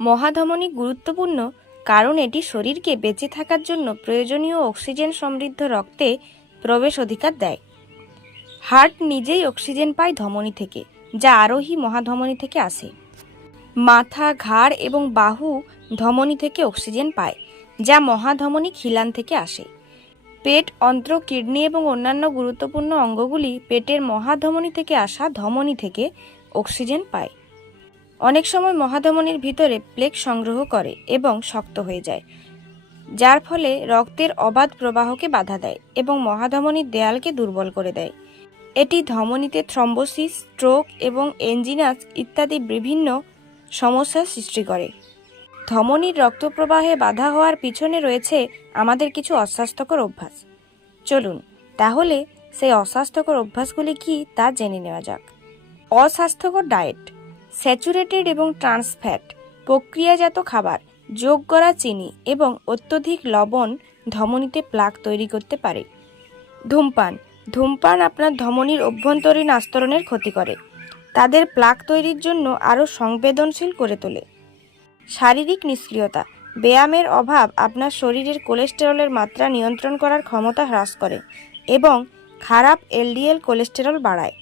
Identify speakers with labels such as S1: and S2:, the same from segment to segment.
S1: মহাধমনী গুরুত্বপূর্ণ কারণ এটি শরীরকে বেঁচে থাকার জন্য প্রয়োজনীয় অক্সিজেন সমৃদ্ধ রক্তে প্রবেশ অধিকার দেয়। হার্ট নিজেই অক্সিজেন পায় ধমনী থেকে, যা আরোহী মহাধমনী থেকে আসে। মাথা, ঘাড় এবং বাহু ধমনী থেকে অক্সিজেন পায়, যা মহাধমনী খিলান থেকে আসে। পেট, অন্ত্র, কিডনি এবং অন্যান্য গুরুত্বপূর্ণ অঙ্গগুলি পেটের মহাধমনী থেকে আসা ধমনী থেকে অক্সিজেন পায়। অনেক সময় মহাধমনীর ভিতরে প্লেক সংগ্রহ করে এবং শক্ত হয়ে যায়, যার ফলে রক্তের অবাধ প্রবাহকে বাধা দেয় এবং মহাধমনীর দেয়ালকে দুর্বল করে দেয়। এটি ধমনীতে থ্রম্বোসিস, স্ট্রোক এবং এঞ্জিনাস ইত্যাদি বিভিন্ন সমস্যার সৃষ্টি করে। ধমনীর রক্তপ্রবাহে বাধা হওয়ার পিছনে রয়েছে আমাদের কিছু অস্বাস্থ্যকর অভ্যাস। চলুন, তাহলে সেই অস্বাস্থ্যকর অভ্যাসগুলি কি তা জেনে নেওয়া যাক। অস্বাস্থ্যকর ডায়েট। স্যাচুরেটেড এবং ট্রান্সফ্যাট, প্রক্রিয়াজাত খাবার, যোগ করা চিনি এবং অত্যধিক লবণ ধমনীতে প্লাক তৈরি করতে পারে। ধূমপান ধূমপান আপনার ধমনীর অভ্যন্তরীণ আস্তরণের ক্ষতি করে। তাদের প্লাক তৈরির জন্য আরও সংবেদনশীল করে তোলে। শারীরিক নিষ্ক্রিয়তা, ব্যায়ামের অভাব আপনার শরীরের কোলেস্টেরলের মাত্রা নিয়ন্ত্রণ করার ক্ষমতা হ্রাস করে এবং খারাপ এলডিএল কোলেস্টেরল বাড়ায়।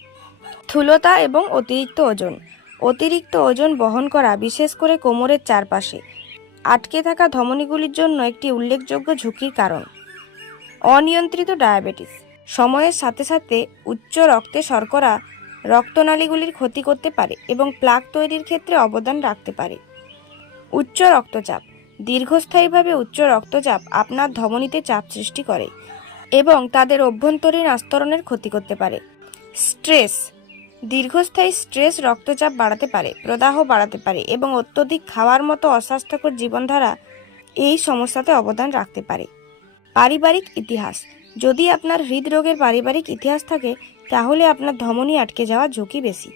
S1: স্থূলতা এবং অতিরিক্ত ওজন অতিরিক্ত ওজন বহন করা, বিশেষ করে কোমরের চারপাশে। আটকে থাকা ধমনীগুলির জন্য একটি উল্লেখযোগ্য ঝুঁকির কারণ। অনিয়ন্ত্রিত ডায়াবেটিস। সময়ের সাথে সাথে উচ্চ রক্তে শর্করা রক্তনালীগুলির ক্ষতি করতে পারে এবং প্লাক তৈরির ক্ষেত্রে অবদান রাখতে পারে। উচ্চ রক্তচাপ। দীর্ঘস্থায়ীভাবে উচ্চ রক্তচাপ আপনার ধমনীতে চাপ সৃষ্টি করে এবং তাদের অভ্যন্তরীণ আস্তরণের ক্ষতি করতে পারে। স্ট্রেস। দীর্ঘস্থায়ী স্ট্রেস রক্তচাপ বাড়াতে পারে, প্রদাহ বাড়াতে পারে এবং অত্যধিক খাওয়ার মতো অস্বাস্থ্যকর জীবনধারা এই সমস্যাতে অবদান রাখতে পারে। পারিবারিক ইতিহাস। যদি আপনার হৃদরোগের পারিবারিক ইতিহাস থাকে, তাহলে আপনার ধমনী আটকে যাওয়ার ঝুঁকি বেশি।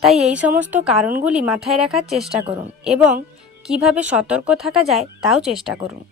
S1: তাই এই সমস্ত কারণগুলি মাথায় রাখার চেষ্টা করুন এবং কীভাবে সতর্ক থাকা যায়, তাও চেষ্টা করুন।